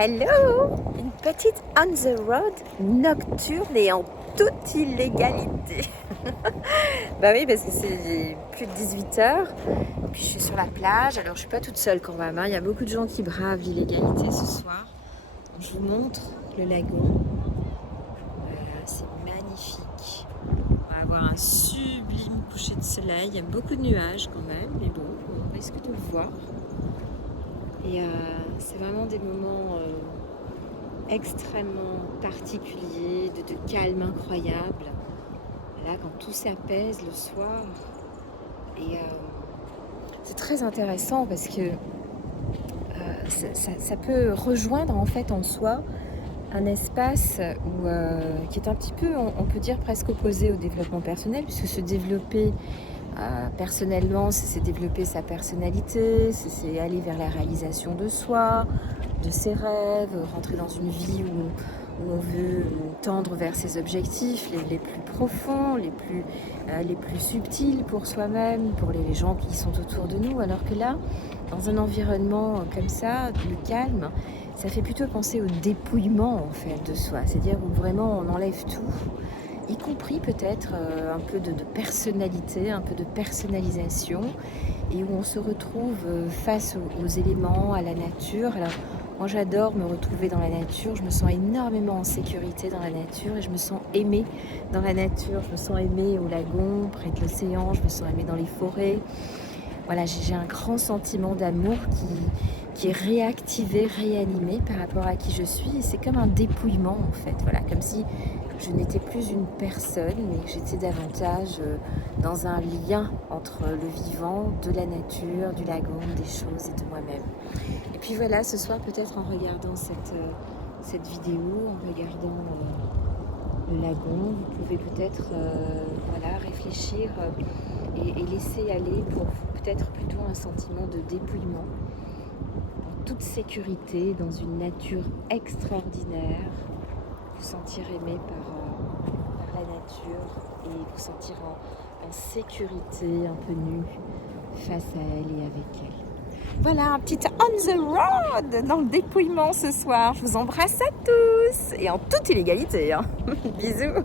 Hello! Une petite on the road nocturne et en toute illégalité. Bah oui, parce que c'est plus de 18h, puis je suis sur la plage, alors je suis pas toute seule quand même, hein. Il y a beaucoup de gens qui bravent l'illégalité ce soir. Donc, je vous montre le lagon. Voilà, c'est magnifique. On va avoir un sublime coucher de soleil. Il y a beaucoup de nuages quand même, mais bon, on risque de le voir. Et c'est vraiment des moments extrêmement particuliers, de calme incroyable. Là, quand tout s'apaise le soir. Et c'est très intéressant parce que ça peut rejoindre en fait en soi un espace qui est un petit peu, on peut dire presque opposé au développement personnel, puisque se développer personnellement, c'est développer sa personnalité, c'est aller vers la réalisation de soi, de ses rêves, rentrer dans une vie où on veut tendre vers ses objectifs les plus profonds, les plus subtils pour soi-même, pour les gens qui sont autour de nous. Alors que là, dans un environnement comme ça, le calme, ça fait plutôt penser au dépouillement en fait de soi, c'est-à-dire où vraiment on enlève tout, y compris peut-être un peu de personnalité, un peu de personnalisation, et où on se retrouve face aux éléments, à la nature. Alors moi j'adore me retrouver dans la nature, je me sens énormément en sécurité dans la nature et je me sens aimée dans la nature, je me sens aimée au lagon, près de l'océan, je me sens aimée dans les forêts. Voilà, j'ai un grand sentiment d'amour qui est réactivé, réanimé par rapport à qui je suis. Et c'est comme un dépouillement en fait, voilà, comme si je n'étais plus une personne, mais que j'étais davantage dans un lien entre le vivant, de la nature, du lagon, des choses et de moi-même. Et puis voilà, ce soir peut-être en regardant cette vidéo, en regardant le lagon, vous pouvez peut-être réfléchir et laisser aller pour peut-être plutôt un sentiment de dépouillement, en toute sécurité, dans une nature extraordinaire, vous sentir aimé par la nature et vous sentir en sécurité, un peu nu face à elle et avec elle. Voilà, un petit on the road dans le dépouillement ce soir. Je vous embrasse à tous et en toute illégalité, hein. Bisous.